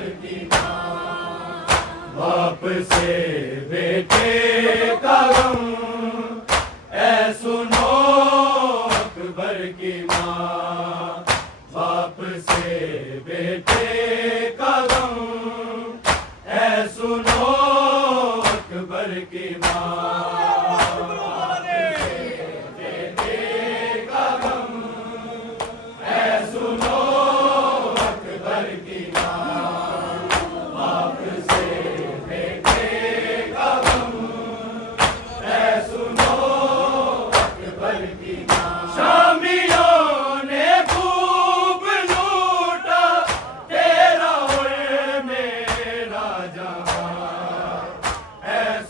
अकबर की माँ। बाप से बेटे का गम ऐ सुनो अकबर की माँ। बाप से बेटे का गम ऐ सुनो अकबर की माँ। बाप से बेटे का गम ऐ सुनो अकबर की माँ। बाप से बेटे का गम ऐ सुनो अकबर की माँ। बाप से बेटे का गम ऐ सुनो अकबर की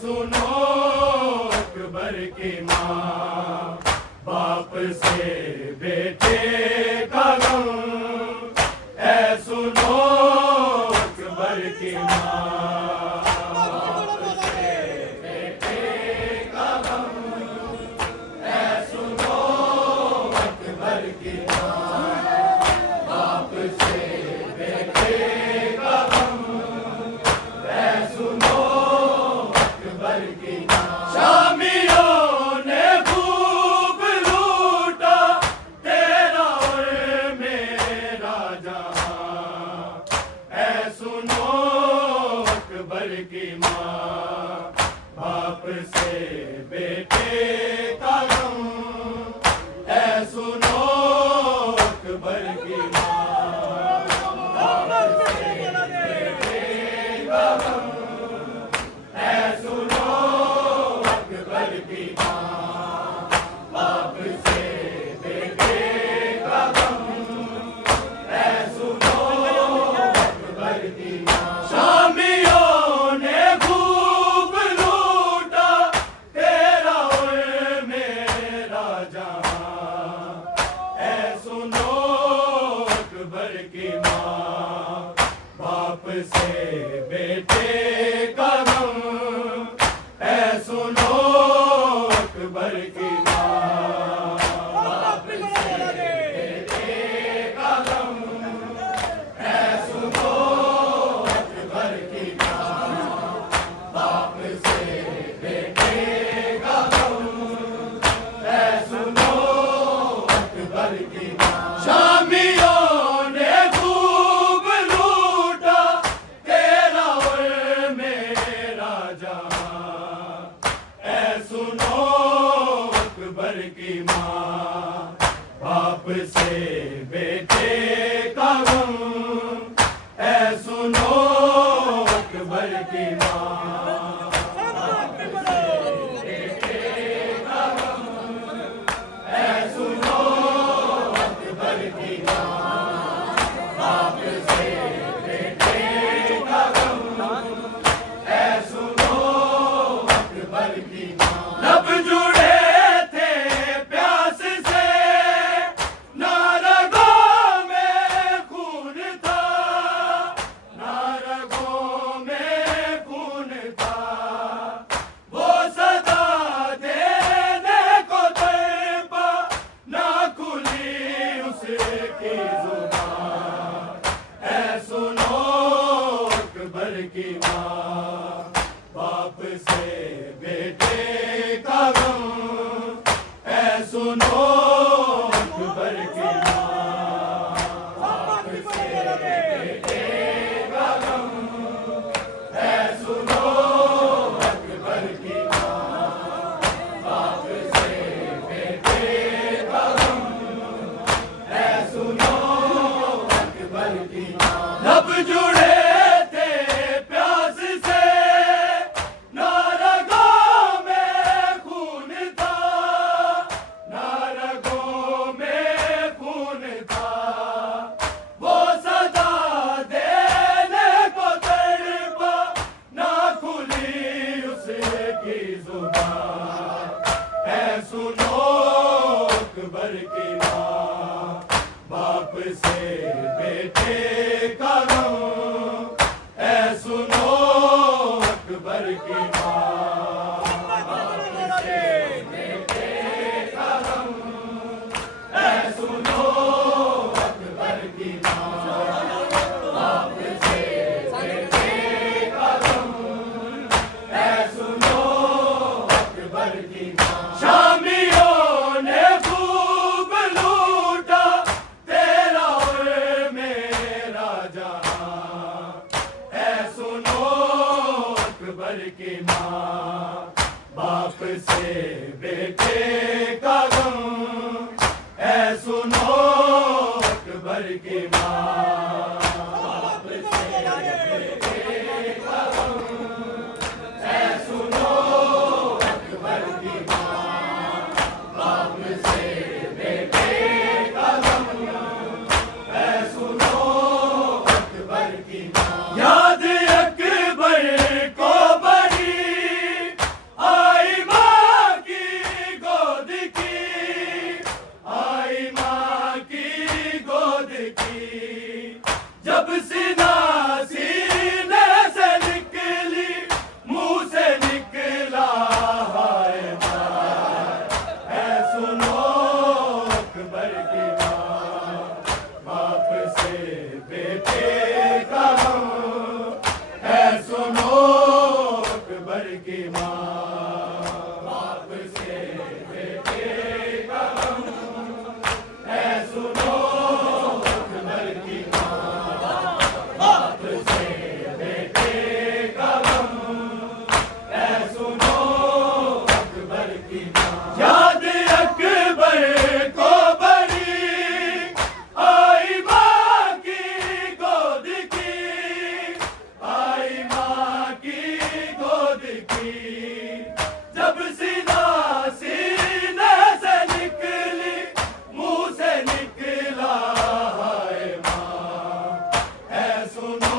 माँ। शामियों की माँ। बाप से बेटे का गम ऐ सुनो अकबर की माँ। बाप से बेटे का गम ऐ सुनो अकबर की माँ। बाप से बेटे का गम ऐ सुनो अकबर की माँ। शामियों बाप से बेटे का गम ऐ सुनो अकबर की माँ। बाप से बेटे का गम ऐ सुनो अकबर की माँ। बाप से बेटे का गम ऐ सुनो अकबर की माँ। शामियों की माँ। बाप से बेटे का गम ऐ सुनो अकबर की माँ। बाप से बेटे का गम ऐ सुनो अकबर की माँ। बाप से बेटे का गम ऐ सुनो अकबर की माँ। लब जुड़े की माँ। बाप से बेटे का गम ऐ सुनो अकबर की माँ। बाप से बेटे का गम ऐ सुनो अकबर की माँ। बाप से बेटे का गम ऐ सुनो अकबर की माँ। लब जुड़े थे प्यास अकबर की माँ, बाप से बेटे का गम, ऐ सुनो अकबर की माँ, बाप से बेटे का गम, ऐ सुनो अकबर की माँ, बाप से बेटे का गम, ऐ सुनो अकबर की माँ। याद अकबर को बड़ी आई माँ की गोद की, आई माँ की गोद की, जब सीना सीने से निकली, मुंह से निकला हाय हाय, ऐ सुनो अकबर की माँ, बाप से बेटे का गम, ऐ सुनो अकबर की माँ, बाप से बेटे का गम, ऐ सुनो अकबर की माँ, बाप से बेटे का गम, ऐ सुनो अकबर की माँ। याद अकबर को बड़ी आई माँ की गोद की, आई माँ की गोद की, जब सीना सीने से निकली, मुंह से निकला हाय माँ, ऐ सुनो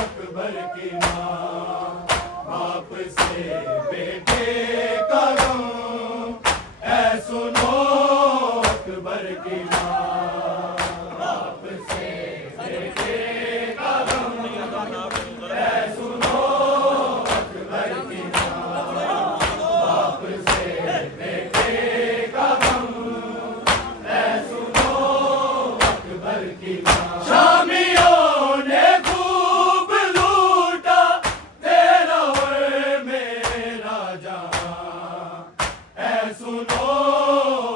अकबर की माँ, बाप से बेटे का गम, ऐ सुनो अकबर की माँ, बाप से बेटे का गम, ऐ सुनो अकबर की माँ, बाप से बेटे का गम, ऐ सुनो अकबर की माँ। शामियों ने खूब लूटा तेरा और मेरा जहां, ऐ सुनो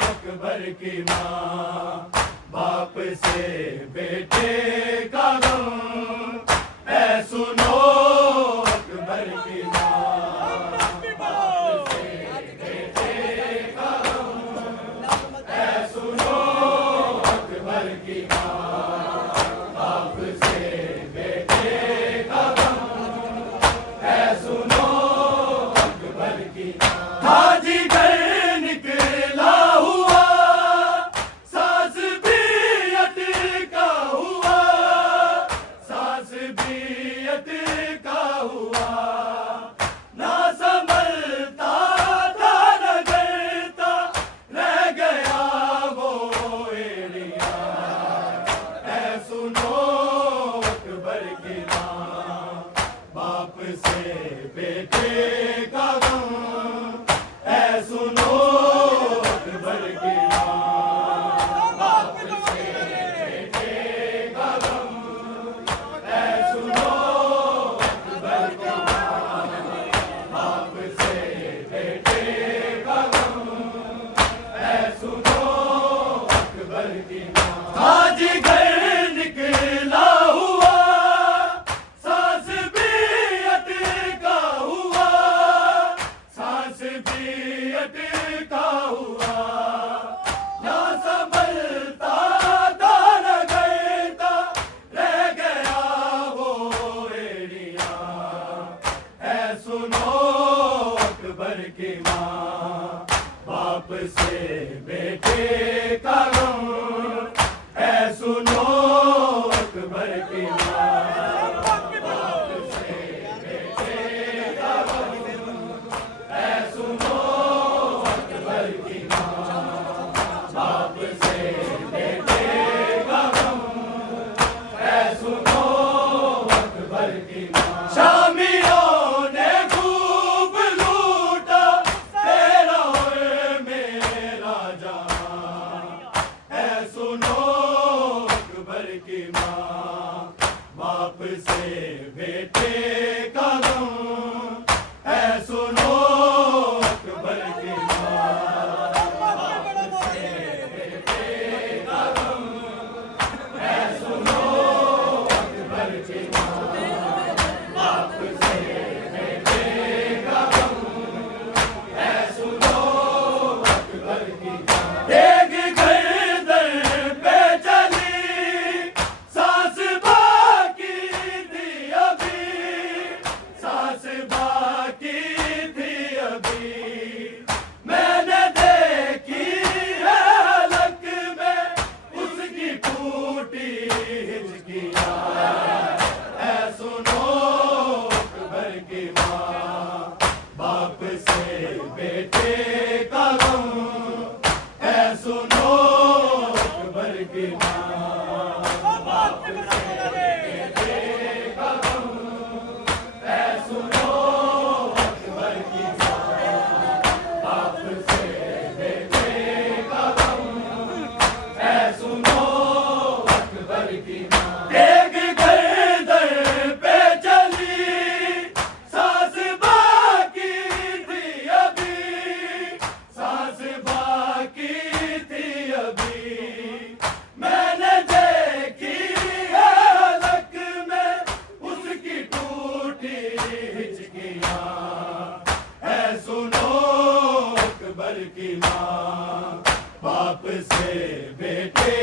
अकबर की माँ, बाप से बेटे का गम, ऐ सुनो अकबर की माँ, बाप से बेटे का गम, ऐ सुनो अकबर की माँ, बाप से बेटे का गम, ऐ सुनो अकबर की माँ। हाजी घर निकला हुआ, सांस भी अटका हुआ, सांस भी अटका हुआ, ना संभलता था न डरता, रह गया वो एरिया, ऐ सुनो अकबर की माँ, बाप से बेटे का गम, ऐ सुनो अकबर की माँ, बाप से बेटे का गम, ऐ सुनो अकबर की माँ, बाप से बेटे का गम, ऐ सुनो अकबर की माँ। आज घर निकला हुआ, सांस भी अटका हुआ, सांस भी अटका हुआ, ना संभलता था न डरता, रह गया वो एरिया, ऐ सुनो अकबर की माँ, बाप से बेटे का गम, ऐ सुनो अकबर की माँ, बाप से बेटे का गम, ऐ सुनो अकबर की माँ, बाप से बेटे का गम, ऐ सुनो अकबर की माँ। शामियों ने खूब लूटा तेरा और मेरा बेटे